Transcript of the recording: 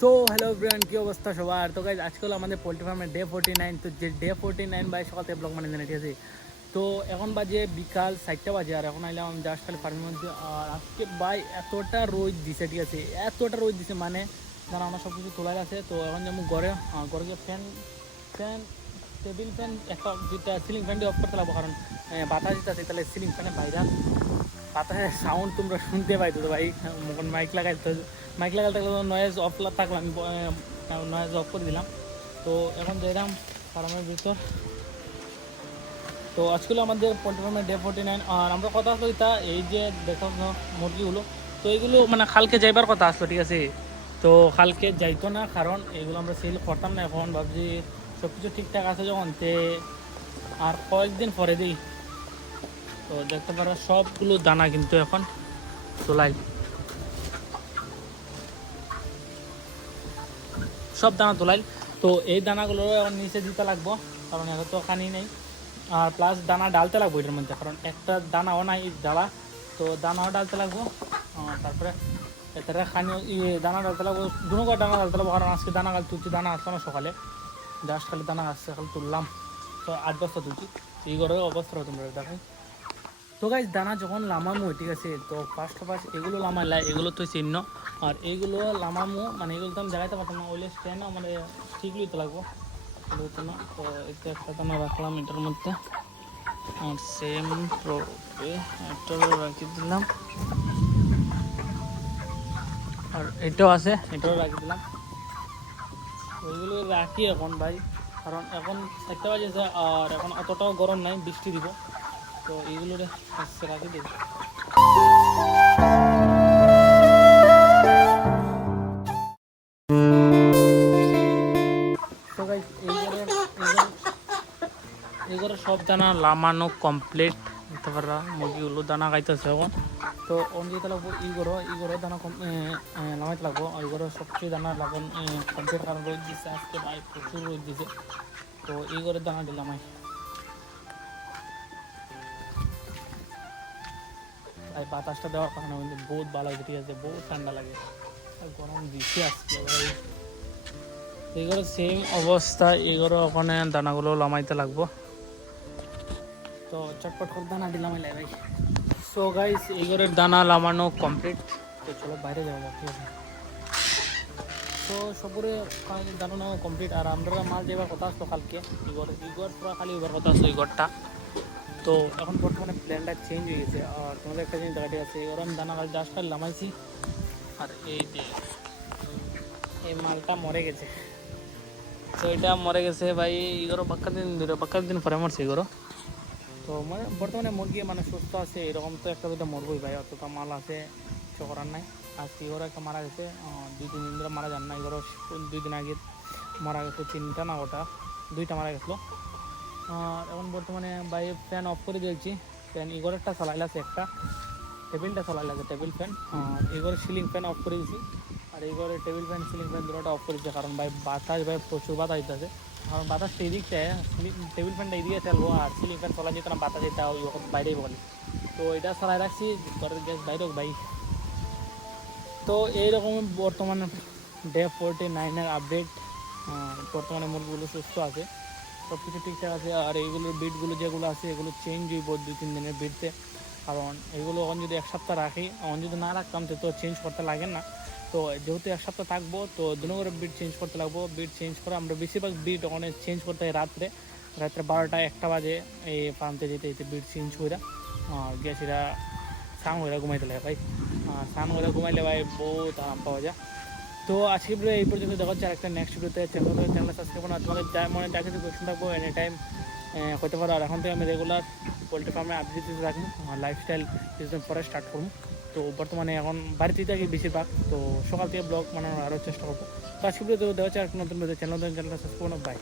So hello everyone, কী অবস্থা সবার? তো গাইজ আজকে হলো আমাদের পোল্ট্রি ফার্মের ডে 49। তো যে ডে 49 বাই সকাল থেকে ব্লগ মানে জানি, ঠিক আছে। তো এখন বাজে বিকাল 4টা বাজে, আর এখন আইলাম আমি জাস্ট খালি ফার্মের মধ্যে। আর আজকে বাই এতটা রোদ দিছে, ঠিক আছে, এতটা রোদ দিছে মানে ধরো আমার সব কিছু তোলার আছে। তো এখন যেমন ঘরে ঘরে গিয়ে ফ্যান ফ্যান টেবিল ফ্যান একটা যেটা সিলিং ফ্যানটি অফ করতে লাগবো, কারণ বাতাস দিতে আছে, তাহলে সিলিং ফ্যানে বাইরে বাতাসের সাউন্ড তোমরা শুনতে পাইতো। তো ভাই মাইক লাগাইতে থাকলে নয়েজ অফ থাকলাম, আমি নয়েজ অফ করে দিলাম। তো এখন যাইলাম ফার্মের ভিতর। তো আজকে আমাদের পোল্ট্রি ফার্মের ডে 49। আর আমরা কথা আসলো এটা এই যে দেখো মুরগিগুলো, তো এইগুলো মানে কালকে যাইবার কথা আসলো, ঠিক আছে। তো কালকে যাইতো না, কারণ এইগুলো আমরা সেল করতাম না। এখন ভাবছি সব কিছু ঠিকঠাক আছে যখন তে আর কয়েকদিন পরে দিই। তো দেখতে পারো সবগুলো দানা কিন্তু এখন তোলাই, সব দানা তোলাই। তো এই দানাগুলো এখন নিচে দিতে লাগবো, কারণ এটা তো খানি নেই। আর প্লাস দানা ডালতে লাগবো এটার মধ্যে, কারণ একটা দানাও নাই ডালা। তো দানাও ডালতে লাগবো, তারপরে এটারে খানি দানা ডালতে লাগবো, দুনো দানা ডালতে লাগবো। কারণ আজকে দানা কাল তুলছি, দানা আসলো না সকালে, জাস্ট খালি দানা আসছে, খালি তুললাম। তো 8 বস্তা তুলছি। এই ঘরের অবস্থা তোমরা দেখাই। তো গাইজ দানা যখন লামামু, ঠিক আছে, তো ফার্স্ট এগুলো লামাইলা, এগুলো তো চিহ্ন। আর এইগুলো লামামু মানে এগুলো তো আমি দেখাইতে পারতাম না, ওইলে স্ট্যান্ড মানে ঠিক লইতে লাগবো, লইতো না। তো এতে একটা দানা রাখলাম এটার মধ্যে, আর সেম এটাও রাখি দিলাম, আর এটাও আছে, এটাও রাখি দিলাম। ওইগুলো রাখি এখন ভাই, কারণ এখন 1টা বাজেছে আর এখন অতটাও গরম নাই, বৃষ্টি দিব। তো এইগুলো রাখি দিব। তো গাইস এইগুলো সব দানা লামানো কমপ্লিট, দেখতে পারা মুরগিগুলো দানা খাইতেছে এখন। তো অন যেতে লাগবো ইগরো দানা লামাইতে লাগবো। ইগরো সবচেয়ে দানা লাগান কমপ্লিট, কারণ রোদ দিচ্ছে আজকে ভাই, প্রচুর রোদ দিছে। তো ইগরের দানা দিলাম ভাই, বাতাসটা দেওয়ার কারণে কিন্তু বহুত ভালো লাগে, ঠিক আছে, বহুত ঠান্ডা লাগে, আর গরম দিচ্ছে আজকে ভাই। এগুলো সেম অবস্থা, এগুলো ওখানে দানাগুলো লামাইতে লাগবো। তো চটপট করে দানা দিলাম ভাই। সো গাইস এগুলোর দানা লামানো কমপ্লিট। তো চলো বাইরে যাবো, ঠিক আছে। তো সবরে দানা কমপ্লিট, আর আমরা মাল যাবার কথা আসতো কালকে। ইগর পুরো খালি এবার কথা আসতো ইগরটা। তো এখন বর্তমানে প্ল্যানটা চেঞ্জ হয়ে গেছে। আর তোমাদের একটা জিনিস দেখা, ঠিক আছে, এবার আমি দানা কাল জাস্ট খালি লামাইছি, আর এই যে এই মালটা মরে গেছে। তো এটা মরে গেছে ভাই, এগুলো বাক্কা দিন পরে মরছে এগুলো। তো মানে বর্তমানে মুরগি মানে সুস্থ আছে এরকম, তো একটা দুটো মরবই ভাই, অতটা মাল আছে, কিছু করার নাই। আজকে এগুলো একটা মারা গেছে, 2-3 দিন ধরে মারা যান না। এগুলো 2 দিন আগে মারা গেছে, 3টা না ওটা 2টা মারা গেছিলো। আর এখন বর্তমানে ভাই ফ্যান অফ করে দিয়েছি। ফ্যান এগুলোরটা চালাই আছে, একটা টেবিলটা চালাই লাগে টেবিল ফ্যান। এগুলো সিলিং ফ্যান অফ করে দিয়েছি। আর এইগুলো টেবিল ফ্যান সিলিং ফ্যান দুটোটা অফ করেছে, কারণ ভাই বাতাস ভাই প্রচুর বাতাস দিতেছে। কারণ বাতাসটা এদিকটা, টেবিল ফ্যানটা এদিকে চালবো, আর সিলিং ফ্যান চলা যেত না, বাতাস এটা ওই বাইরেই বলে। তো এটা চালাই রাখছি, ঘরের গ্যাস বাইরে ভাই। তো এইরকম বর্তমানে ডে 49-এর আপডেট। বর্তমানে মুরগিগুলো সুস্থ আছে, সব কিছু ঠিকঠাক আছে। আর এইগুলোর বিটগুলো যেগুলো আছে এগুলো চেঞ্জ হইব 2-3 দিনের বিটতে, কারণ এইগুলো এখন যদি 1 সপ্তাহ রাখি, এখন যদি না রাখতাম তো চেঞ্জ করতে লাগে না। তো যেহেতু 1 সপ্তাহ থাকবো, তো দুনো করে বিট চেঞ্জ করতে লাগবো। বিট চেঞ্জ করে আমরা বেশিরভাগ বিট ওখানে চেঞ্জ করতে হয় রাত্রে 12টা-1টা বাজে এই পাম্পতে যেতে যেতে বিট চেঞ্জ করে। আর গ্যাসিরা স্নান করে ঘুমাইতে লাগে ভাই, স্নান করে ঘুমাইলে ভাই বহুত আরাম পাওয়া যায়। তো আজকে ভিডিও এই পর্যন্ত, দেখা হচ্ছে আরেকটা নেক্সট ভিডিওতে। চ্যানেল সাবস্ক্রাইব করুন। আর তোমাকে মনে যা কিছু কোয়েশ্চেন থাকবো এনি টাইম হতে পারো। আর এখন থেকে আমি রেগুলার পোল্ট্রি ফার্মে আপডেট দিতে থাকি, লাইফস্টাইল কিছুদিন পরে স্টার্ট করবো। তো বর্তমানে এখন বাড়িতেই থাকি বেশিরভাগ, তো সকাল থেকে ব্লগ বানানোর আরও চেষ্টা করবো। তো আজকে ভিডিও দেখা হচ্ছে আরেকটা নতুন ভিডিও। চ্যানেলটা সাবস্ক্রাইব করুন। বাই।